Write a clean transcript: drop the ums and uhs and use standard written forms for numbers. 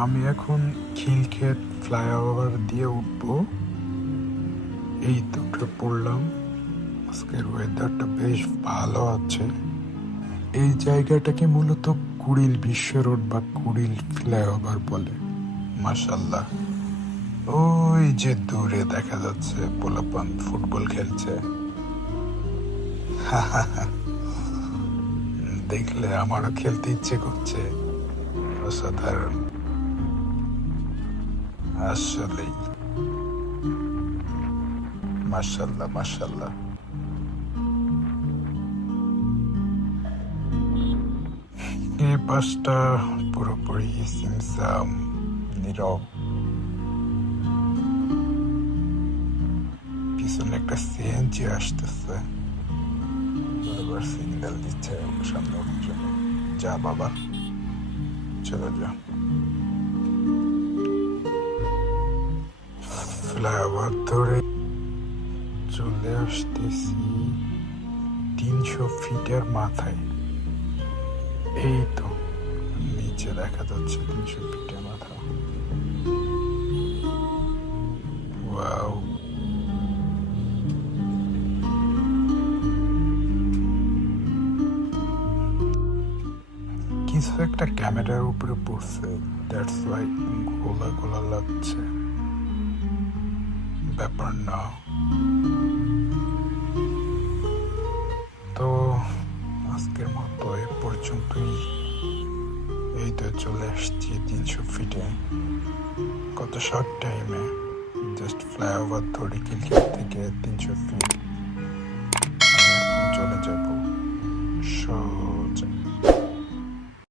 আমি এখন খিলক্ষেত ফ্লাইওভার দিয়ে উঠবো। এই তো উঠে পড়লাম। আজকের ওয়েদারটা বেশ ভালো আছে। এই জায়গাটাকে মূলত কুড়িল বিশ্ব রোড বা কুড়িল ফ্লাইওভার বলে। মাশাল্লাহ, ওই যে দূরে দেখা যাচ্ছে পোলাপান ফুটবল খেলছে। দেখলে আমারও খেলতে ইচ্ছে করছে। অসাধারণ, আসলেই মাশাল্লাহ মাশাল্লাহ। এই বাসটা পুরোপুরি সিমসাম, নীরব। পিছনে একটা সিএনজি আসতেছে, বারবার সিগন্যাল দিচ্ছে সামনে ওঠার জন্য। যা বাবা, চলে যা। ফ্লাইওভার ধরে চলে আসতেছি 300 ফিটের মাথায়। এই তো নিচে দেখা যাচ্ছে 300 ফিটের মাথা। ওয়াও, কিছু একটা ক্যামেরার উপরে পড়ছে, দ্যাটস ওয়াই গোলা গোলা লাগছে। ব্যাপার না। তো আজকের মতো এ পর্যন্তই। এই তো চলে আসছি 300 ফিটে, কত শর্ট টাইমে। জাস্ট ফ্লাইওভার ধরে খিলক্ষেত থেকে 300 ফিট আমি এখন চলে যাব।